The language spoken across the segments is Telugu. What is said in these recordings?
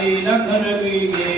Ainda quero me ver.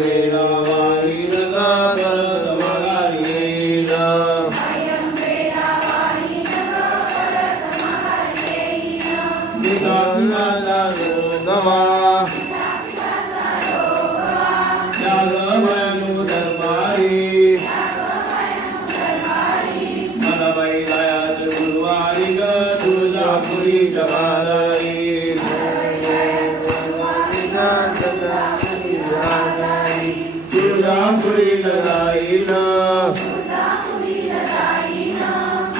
Amen.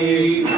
e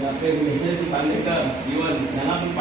आपले यशस्वी पांडेकर जीवन यांना